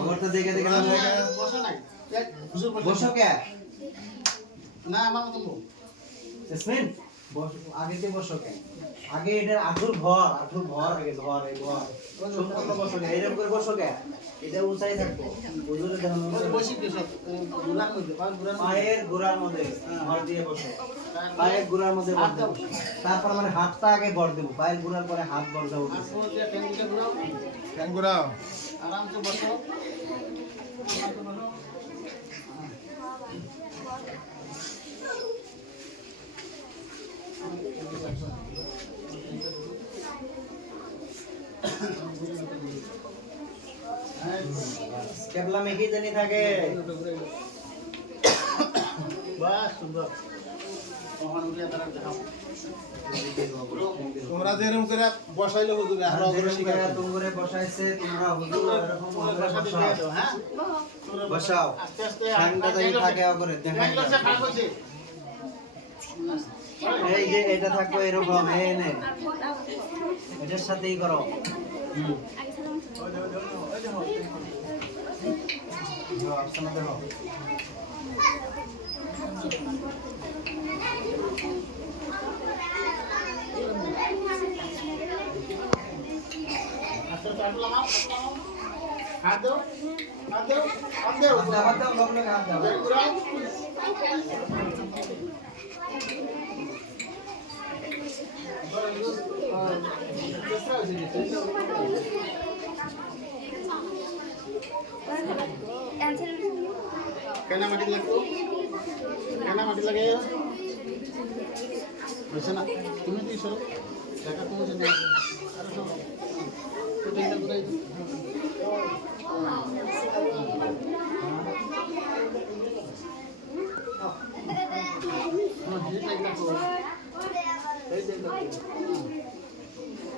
ওর তো দেখে দেখে বসো নাই বসো কে না আমার মতো বল জেসমিন বসো আগে তে বসো কে আগে এটা আঠুর ঘর আগে ঘর এই ঘর সম্পূর্ণ বসো কে এরকম করে বসো কে এটা উঁচাই থাকবো বুঝলে দেখুন বসি কি সব গুলার মধ্যে পায়ের গোড়ার মধ্যে ভর দিয়ে বসো পায়ের গোড়ার মধ্যে ভর দেবো তারপর মানে হাতটা আগে ভর দেবো পায়ের গোড়ার পরে হাত ভর দেবো ঠ্যাং ঘুরাও আরামসে বসো কেবলা মেঘি জানি থাকে বাস সুন্দর মহান উড়িয়া তারা দেখাও তোমরা যেরকম করে বসাইলে হুজুর আর অগ্রে শিখায় তোমরে বসাইছে তোমরা হুজুর এরকম বসা দিতে দাও হ্যাঁ বসাও আস্তে আস্তে ঠান্ডা জানি থাকে করে দেখাই এই যে এটা থাকবে এরকম এই নে এটার সাথেই করো আসলে দেখো হাত দাও হাত দাও হাত দাও হাত দাও লোকলে হাত দাও কেনা মাটি লাগতো কেনা মাটি লাগে বুঝছো না তুমি কি সরো দেখা তুমি জানো আর সরো তো এটা ঘুরাই দাও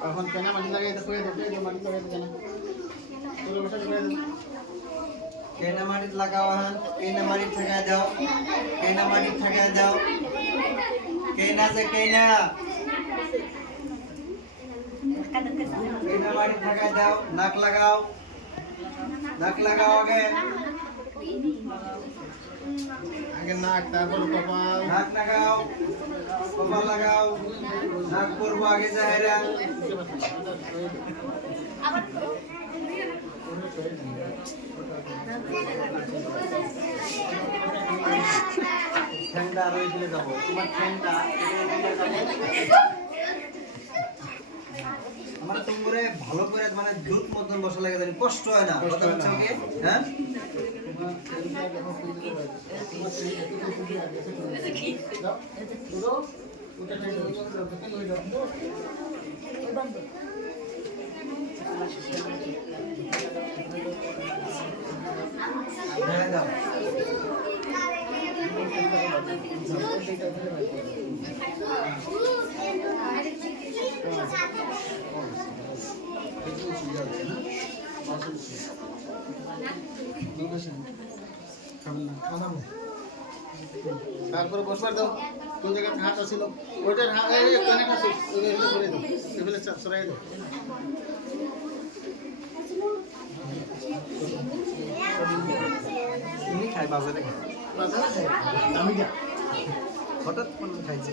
এখন কেনা মাটি লাগাই দেখো এই মাটি লাগাই কেনা তোর বসে করে দাও কেনা মাটি লাগাও হ্যাঁ কেনা মাটি ঠেকায় দাও কেনা মাটি ঠেকায় দাও কেনা যে কেনা মাটি ঠেকায় দাও নাক লাগাও আগে আগে নাক তারপর কপাল নাক লাগাও কপাল লাগাও নাক করবো আগে যাহেরা ঠ্যাংটা আরো এখানে যাবো তোমার ঠ্যাংটা আমার তোমরে ভালো করে মানে জুত মতন বসা লাগে জানি কষ্ট হয় না কথা হচ্ছে ওকে হ্যাঁ দেখা যাও তারপরে বসবার দাও কোন জায়গায় হাত আসিল ওইটার হাত এই কানেটা করে দাও এগুলো সরাই দাও তুমি খাই বাজারে আমি যা হঠাৎ কোন খাইছি